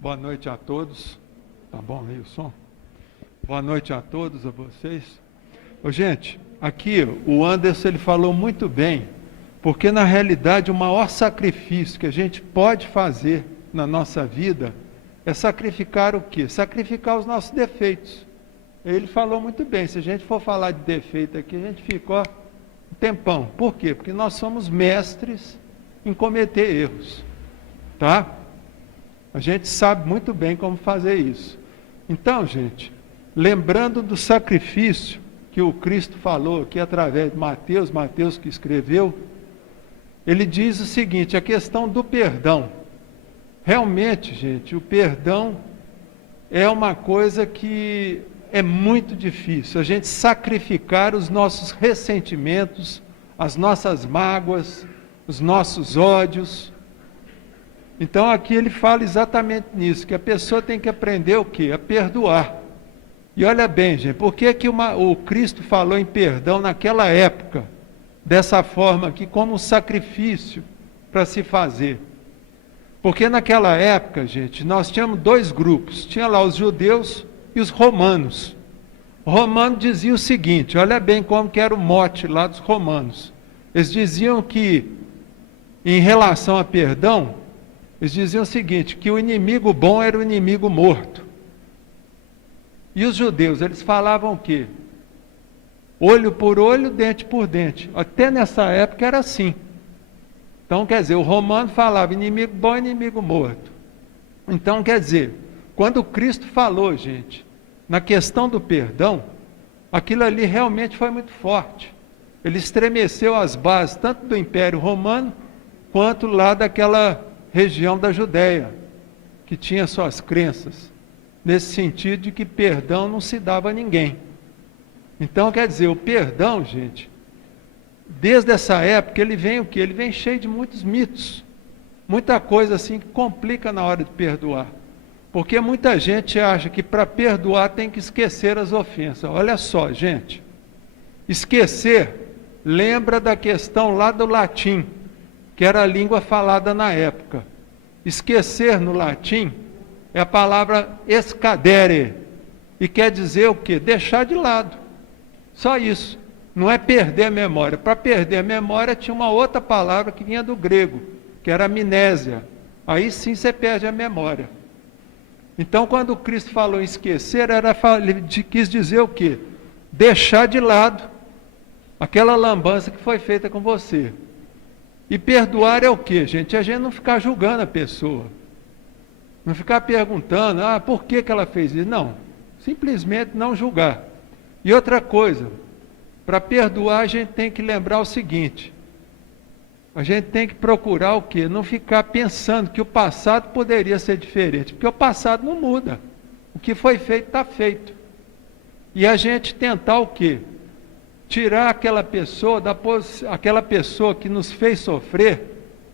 Boa noite a todos. Tá bom aí o som? Boa noite a todos, a vocês. Ô, gente, aqui o Anderson ele falou muito bem, porque na realidade o maior sacrifício que a gente pode fazer na nossa vida é sacrificar o quê? Sacrificar os nossos defeitos. Ele falou muito bem, se a gente for falar de defeito aqui, a gente fica um tempão. Por quê? Porque nós somos mestres em cometer erros, tá? A gente sabe muito bem como fazer isso. Então, gente, lembrando do sacrifício que o Cristo falou aqui através de Mateus que escreveu, ele diz o seguinte, a questão do perdão. Realmente, gente, o perdão é uma coisa que é muito difícil. A gente sacrificar os nossos ressentimentos, as nossas mágoas, os nossos ódios. Então aqui ele fala exatamente nisso, que a pessoa tem que aprender o quê? A perdoar. E olha bem, gente, por que o Cristo falou em perdão naquela época, dessa forma aqui, como um sacrifício para se fazer? Porque naquela época, gente, nós tínhamos dois grupos, tinha lá os judeus e os romanos. O romano dizia o seguinte, olha bem como que era o mote lá dos romanos. Eles diziam que, em relação a perdão, eles diziam o seguinte, que o inimigo bom era o inimigo morto. E os judeus, eles falavam o quê? Olho por olho, dente por dente. Até nessa época era assim. Então, quer dizer, o romano falava inimigo bom, inimigo morto. Então, quer dizer, quando Cristo falou, gente, na questão do perdão, aquilo ali realmente foi muito forte. Ele estremeceu as bases, tanto do Império Romano, quanto lá daquela região da Judéia, que tinha suas crenças, nesse sentido de que perdão não se dava a ninguém. Então, quer dizer, o perdão, gente, desde essa época, ele vem o quê? Ele vem cheio de muitos mitos, muita coisa assim que complica na hora de perdoar. Porque muita gente acha que para perdoar tem que esquecer as ofensas. Olha só, gente, esquecer, lembra da questão lá do latim, que era a língua falada na época. Esquecer no latim é a palavra escadere, e quer dizer o quê? Deixar de lado. Só isso. Não é perder a memória. Para perder a memória tinha uma outra palavra que vinha do grego, que era amnésia. Aí sim você perde a memória. Então quando Cristo falou em esquecer, ele quis dizer o quê? Deixar de lado aquela lambança que foi feita com você. E perdoar é o quê, gente? A gente não ficar julgando a pessoa. Não ficar perguntando, por que ela fez isso? Não, simplesmente não julgar. E outra coisa, para perdoar a gente tem que lembrar o seguinte, a gente tem que procurar o quê? Não ficar pensando que o passado poderia ser diferente, porque o passado não muda. O que foi feito está feito. E a gente tentar o quê? Tirar aquela pessoa que nos fez sofrer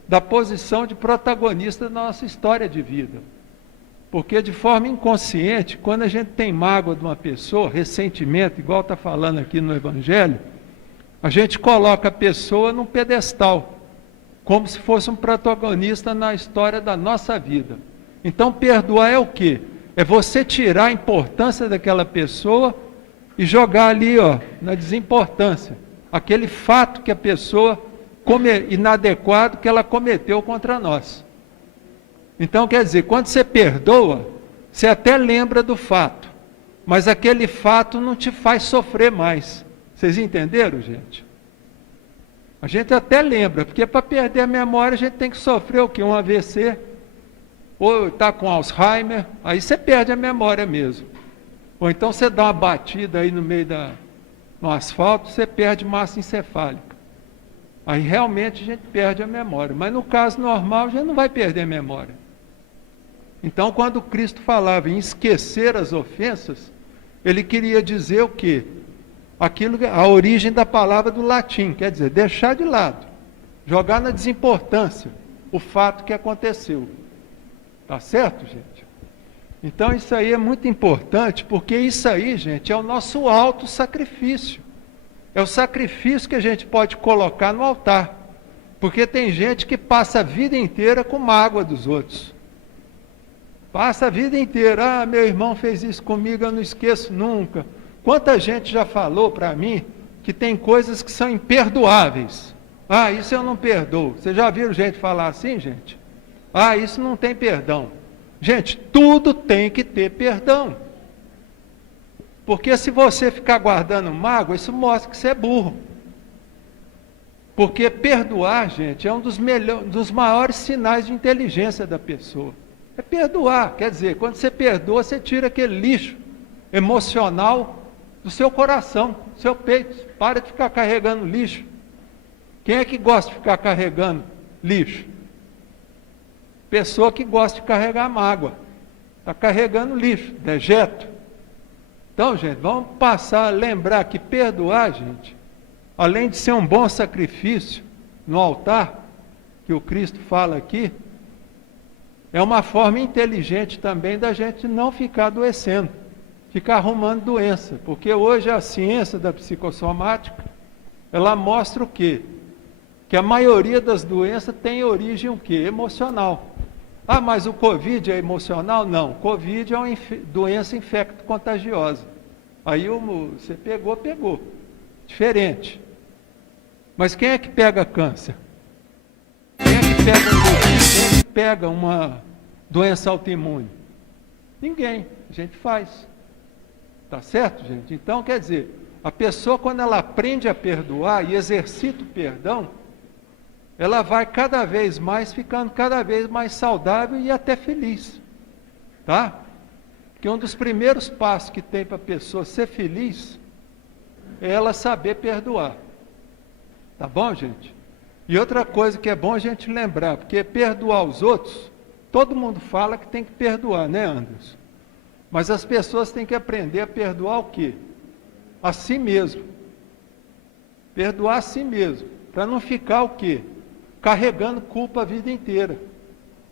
da posição de protagonista da nossa história de vida. Porque de forma inconsciente, quando a gente tem mágoa de uma pessoa, ressentimento, igual está falando aqui no Evangelho, a gente coloca a pessoa num pedestal, como se fosse um protagonista na história da nossa vida. Então perdoar é o quê? É você tirar a importância daquela pessoa e jogar ali, na desimportância, aquele fato que a pessoa inadequado que ela cometeu contra nós. Então, quer dizer, quando você perdoa, você até lembra do fato, mas aquele fato não te faz sofrer mais. Vocês entenderam, gente? A gente até lembra, porque para perder a memória a gente tem que sofrer o quê? Um AVC, ou está com Alzheimer, aí você perde a memória mesmo. Ou então você dá uma batida aí no asfalto, você perde massa encefálica. Aí realmente a gente perde a memória. Mas no caso normal, a gente não vai perder a memória. Então, quando Cristo falava em esquecer as ofensas, ele queria dizer o quê? A origem da palavra do latim, quer dizer, deixar de lado, jogar na desimportância o fato que aconteceu. Tá certo, gente? Então isso aí é muito importante, porque isso aí, gente, é o nosso auto-sacrifício. É o sacrifício que a gente pode colocar no altar. Porque tem gente que passa a vida inteira com mágoa dos outros. Passa a vida inteira, meu irmão fez isso comigo, eu não esqueço nunca. Quanta gente já falou para mim que tem coisas que são imperdoáveis. Isso eu não perdoo. Vocês já viram gente falar assim, gente? Isso não tem perdão. Gente, tudo tem que ter perdão. Porque se você ficar guardando mágoa, isso mostra que você é burro. Porque perdoar, gente, é um dos maiores sinais de inteligência da pessoa. É perdoar, quer dizer, quando você perdoa, você tira aquele lixo emocional do seu coração, do seu peito. Para de ficar carregando lixo. Quem é que gosta de ficar carregando lixo? Pessoa que gosta de carregar mágoa. Está carregando lixo, dejeto. Então, gente, vamos passar a lembrar que perdoar, gente, além de ser um bom sacrifício no altar, que o Cristo fala aqui, é uma forma inteligente também da gente não ficar adoecendo, ficar arrumando doença, porque hoje a ciência da psicossomática, ela mostra o quê? Que a maioria das doenças tem origem o quê? Emocional. Mas o Covid é emocional? Não, Covid é uma doença infecto-contagiosa. Aí você pegou. Diferente. Mas quem é que pega câncer? Quem é que pega quem é que pega uma doença autoimune? Ninguém. A gente faz. Tá certo, gente? Então, quer dizer, a pessoa quando ela aprende a perdoar e exercita o perdão, ela vai cada vez mais ficando cada vez mais saudável e até feliz. Tá? Porque um dos primeiros passos que tem para a pessoa ser feliz é ela saber perdoar. Tá bom, gente? E outra coisa que é bom a gente lembrar, porque perdoar os outros, todo mundo fala que tem que perdoar, né, Anderson? Mas as pessoas têm que aprender a perdoar o quê? A si mesmo. Perdoar a si mesmo, para não ficar o quê? Carregando culpa a vida inteira.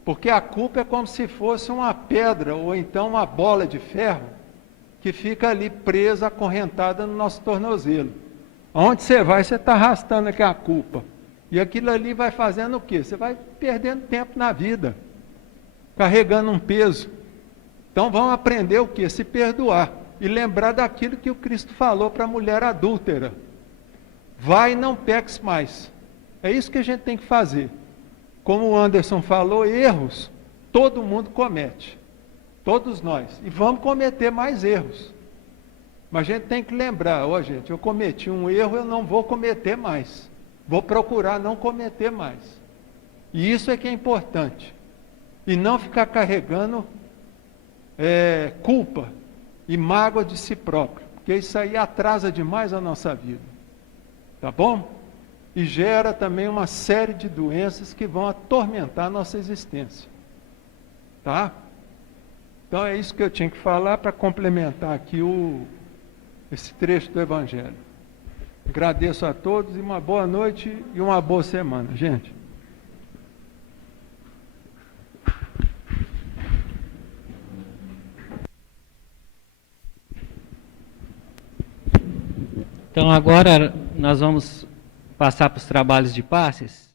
Porque a culpa é como se fosse uma pedra ou então uma bola de ferro que fica ali presa, acorrentada no nosso tornozelo. Onde você vai, você está arrastando aquela culpa. E aquilo ali vai fazendo o quê? Você vai perdendo tempo na vida, carregando um peso. Então vamos aprender o quê? Se perdoar. E lembrar daquilo que o Cristo falou para a mulher adúltera. Vai e não peques mais. É isso que a gente tem que fazer. Como o Anderson falou, erros todo mundo comete. Todos nós. E vamos cometer mais erros. Mas a gente tem que lembrar, gente, eu cometi um erro, eu não vou cometer mais. Vou procurar não cometer mais. E isso é que é importante. E não ficar carregando culpa e mágoa de si próprio. Porque isso aí atrasa demais a nossa vida. Tá bom? E gera também uma série de doenças que vão atormentar a nossa existência. Tá? Então é isso que eu tinha que falar para complementar aqui esse trecho do Evangelho. Agradeço a todos e uma boa noite e uma boa semana, gente. Então agora nós vamos passar para os trabalhos de passes.